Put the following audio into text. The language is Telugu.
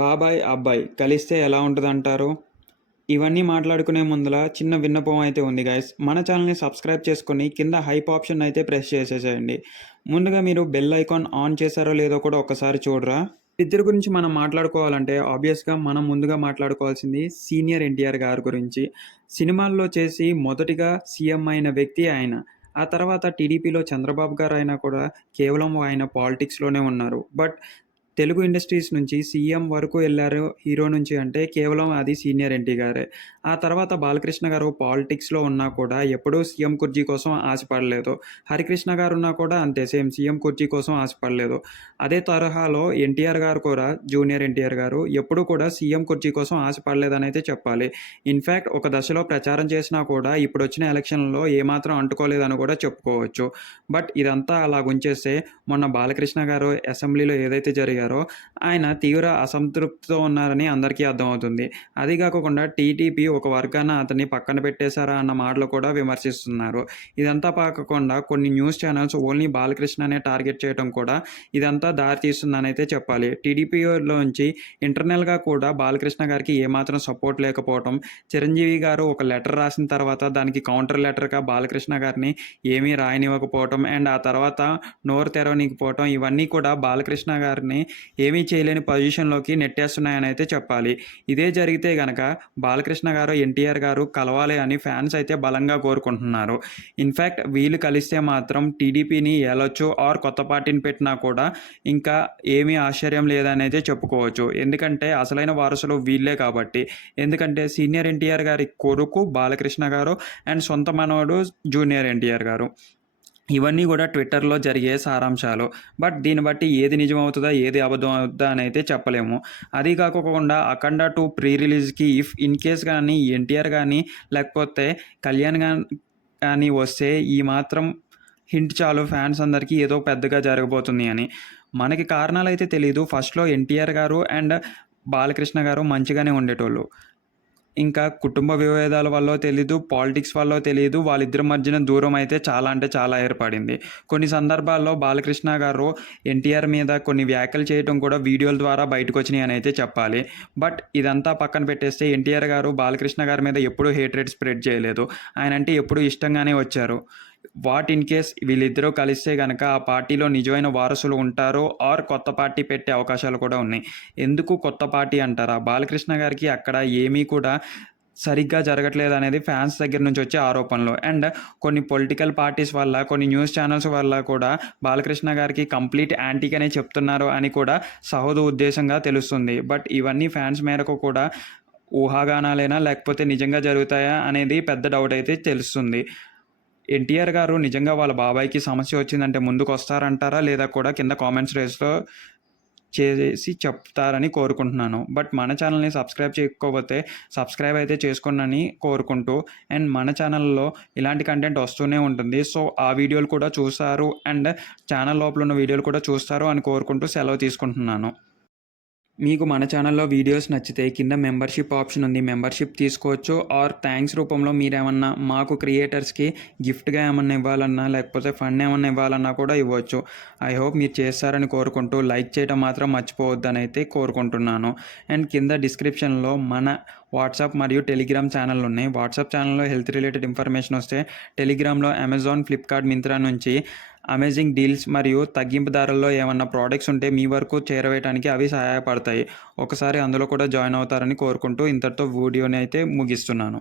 బాబాయ్ అబ్బాయి కలిస్తే ఎలా ఉంటుందంటారు? ఇవన్నీ మాట్లాడుకునే ముందల చిన్న విన్నపం అయితే ఉంది గాయస్ మన ఛానల్ని సబ్స్క్రైబ్ చేసుకొని కింద హైప్ ఆప్షన్ అయితే ప్రెస్ చేసేసేయండి. ముందుగా మీరు బెల్ ఐకాన్ ఆన్ చేశారో లేదో కూడా ఒకసారి చూడరా. ఇద్దరి గురించి మనం మాట్లాడుకోవాలంటే ఆబ్వియస్గా మనం ముందుగా మాట్లాడుకోవాల్సింది సీనియర్ ఎన్టీఆర్ గారి గురించి. సినిమాల్లో చేసి మొదటిగా సీఎం అయిన వ్యక్తి ఆయన. ఆ తర్వాత టీడీపీలో చంద్రబాబు గారు అయినా కూడా కేవలం ఆయన పాలిటిక్స్లోనే ఉన్నారు. బట్ తెలుగు ఇండస్ట్రీస్ నుంచి సీఎం వరకు వెళ్ళారు హీరో నుంచి అంటే కేవలం అది సీనియర్ ఎన్టీ గారే. ఆ తర్వాత బాలకృష్ణ గారు పాలిటిక్స్లో ఉన్నా కూడా ఎప్పుడూ సీఎం కుర్జీ కోసం ఆశపడలేదు. హరికృష్ణ గారు ఉన్నా కూడా అంతే సేమ్ సీఎం కుర్జీ కోసం ఆశపడలేదు. అదే తరహాలో ఎన్టీఆర్ గారు కూడా జూనియర్ ఎన్టీఆర్ గారు ఎప్పుడూ కూడా సీఎం కుర్చీ కోసం ఆశపడలేదని అయితే చెప్పాలి ఇన్ఫ్యాక్ట్ ఒక దశలో ప్రచారం చేసినా కూడా ఇప్పుడు వచ్చిన ఎలక్షన్లో ఏమాత్రం అంటుకోలేదని కూడా చెప్పుకోవచ్చు. బట్ ఇదంతా అలా ఉంచేస్తే మొన్న బాలకృష్ణ గారు అసెంబ్లీలో ఏదైతే జరిగారు ఆయన తీవ్ర అసంతృప్తితో ఉన్నారని అందరికీ అర్థమవుతుంది. అది కాకుండా టీటీపీ ఒక వర్గాన అతన్ని పక్కన పెట్టేశారా అన్న మాటలు కూడా విమర్శిస్తున్నారు. ఇదంతా పాకకుండా కొన్ని న్యూస్ ఛానల్స్ ఓన్లీ బాలకృష్ణ అనే టార్గెట్ చేయడం కూడా ఇదంతా దారితీస్తుందని అయితే చెప్పాలి. టీడీపీలోంచి ఇంటర్నల్గా కూడా బాలకృష్ణ గారికి ఏమాత్రం సపోర్ట్ లేకపోవడం చిరంజీవి గారు ఒక లెటర్ రాసిన తర్వాత దానికి కౌంటర్ లెటర్గా బాలకృష్ణ గారిని ఏమీ రాయనివ్వకపోవటం అండ్ ఆ తర్వాత నోరు తెరవనికపోవటం ఇవన్నీ కూడా బాలకృష్ణ గారిని ఏమీ చేయలేని పొజిషన్లోకి నెట్టేస్తున్నాయని అయితే చెప్పాలి. ఇదే జరిగితే గనక బాలకృష్ణ గారు ఎన్టీఆర్ గారు కలవాలి అని ఫ్యాన్స్ అయితే బలంగా కోరుకుంటున్నారు. ఇన్ఫ్యాక్ట్ వీళ్ళు కలిస్తే మాత్రం టీడీపీని ఏలొచ్చు ఆర్ కొత్త పార్టీని పెట్టినా కూడా ఇంకా ఏమీ ఆశ్చర్యం లేదని అయితే చెప్పుకోవచ్చు. ఎందుకంటే అసలైన వారసులు వీళ్ళే కాబట్టి. ఎందుకంటే సీనియర్ ఎన్టీఆర్ గారి కొడుకు బాలకృష్ణ గారు అండ్ సొంత మనవడు జూనియర్ ఎన్టీఆర్ గారు. ఇవన్నీ కూడా ట్విట్టర్లో జరిగే సారాంశాలు. బట్ దీన్ని బట్టి ఏది నిజమవుతుందా ఏది అబద్ధం అవుతుందా అని అయితే చెప్పలేము. అది కాకుండా అఖండ టూ ప్రీ రిలీజ్కి ఇఫ్ ఇన్ కేస్ కానీ ఎన్టీఆర్ కానీ లేకపోతే కళ్యాణ్ కానీ కానీ వస్తే ఈ మాత్రం హింట్ చాలు ఫ్యాన్స్ అందరికీ ఏదో పెద్దగా జరగబోతుంది అని. మనకి కారణాలు అయితే తెలియదు ఫస్ట్లో ఎన్టీఆర్ గారు అండ్ బాలకృష్ణ గారు మంచిగానే ఉండేటోళ్ళు. ఇంకా కుటుంబ విభేదాల వల్ల తెలీదు పాలిటిక్స్ వల్ల తెలియదు వాళ్ళిద్దరి మధ్యన దూరం అయితే చాలా అంటే చాలా ఏర్పడింది. కొన్ని సందర్భాల్లో బాలకృష్ణ గారు ఎన్టీఆర్ మీద కొన్ని వ్యాఖ్యలు చేయడం కూడా వీడియోల ద్వారా బయటకు వచ్చినాయి అని అయితే చెప్పాలి. బట్ ఇదంతా పక్కన పెట్టేస్తే ఎన్టీఆర్ గారు బాలకృష్ణ గారి మీద ఎప్పుడూ హేట్రేట్ స్ప్రెడ్ చేయలేదు. ఆయన అంటే ఎప్పుడూ ఇష్టంగానే వచ్చారు. వాట్ ఇన్ కేస్ వీళ్ళిద్దరూ కలిస్తే కనుక ఆ పార్టీలో నిజమైన వారసులు ఉంటారో ఆర్ కొత్త పార్టీ పెట్టే అవకాశాలు కూడా ఉన్నాయి. ఎందుకు కొత్త పార్టీ అంటారా? బాలకృష్ణ గారికి అక్కడ ఏమీ కూడా సరిగ్గా జరగట్లేదు అనేది ఫ్యాన్స్ దగ్గర నుంచి వచ్చే ఆరోపణలు. అండ్ కొన్ని పొలిటికల్ పార్టీస్ వల్ల కొన్ని న్యూస్ ఛానల్స్ వల్ల కూడా బాలకృష్ణ గారికి కంప్లీట్ యాంటీగానే చెప్తున్నారు అని కూడా సహోద ఉద్దేశంగా తెలుస్తుంది. బట్ ఇవన్నీ ఫ్యాన్స్ మేరకు కూడా ఊహాగానాలేనా లేకపోతే నిజంగా జరుగుతాయా అనేది పెద్ద డౌట్ అయితే తెలుస్తుంది. ఎన్టీఆర్ గారు నిజంగా వాళ్ళ బాబాయ్కి సమస్య వచ్చిందంటే ముందుకు వస్తారంటారా? లేదా కూడా కింద కామెంట్స్ రేస్లో చేసి చెప్తారని కోరుకుంటున్నాను. బట్ మన ఛానల్ని సబ్స్క్రైబ్ చేయకపోతే సబ్స్క్రైబ్ అయితే చేసుకోండి కోరుకుంటూ అండ్ మన ఛానల్లో ఇలాంటి కంటెంట్ వస్తూనే ఉంటుంది. సో ఆ వీడియోలు కూడా చూస్తారు అండ్ ఛానల్ లోపల ఉన్న వీడియోలు కూడా చూస్తారు అని కోరుకుంటూ సెలవు తీసుకుంటున్నాను. మీకు మన ఛానల్లో వీడియోస్ నచ్చితే కింద మెంబర్షిప్ ఆప్షన్ ఉంది. మెంబర్షిప్ తీసుకోవచ్చు. ఆర్ థ్యాంక్స్ రూపంలో మీరేమన్నా మాకు క్రియేటర్స్కి గిఫ్ట్గా ఏమన్నా ఇవ్వాలన్నా లేకపోతే ఫండ్ ఏమన్నా ఇవ్వాలన్నా కూడా ఇవ్వచ్చు. ఐ హోప్ మీరు చేస్తారని కోరుకుంటూ లైక్ చేయడం మాత్రం మర్చిపోవద్దని అయితే కోరుకుంటున్నాను. అండ్ కింద డిస్క్రిప్షన్లో మన వాట్సాప్ మరియు టెలిగ్రామ్ ఛానల్ ఉన్నాయి. వాట్సాప్ ఛానల్లో హెల్త్ రిలేటెడ్ ఇన్ఫర్మేషన్ వస్తే టెలిగ్రామ్లో అమెజాన్ ఫ్లిప్కార్ట్ మింత్రా నుంచి అమేజింగ్ డీల్స్ మరియు తగ్గింపు ధరల్లో ఏమన్నా ప్రోడక్ట్స్ ఉంటే మీ వరకు చేరవేయడానికి అవి సహాయపడతాయి. ఒకసారి అందులో కూడా జాయిన్ అవుతారని కోరుకుంటూ ఇంతటితో వీడియోని అయితే ముగిస్తున్నాను.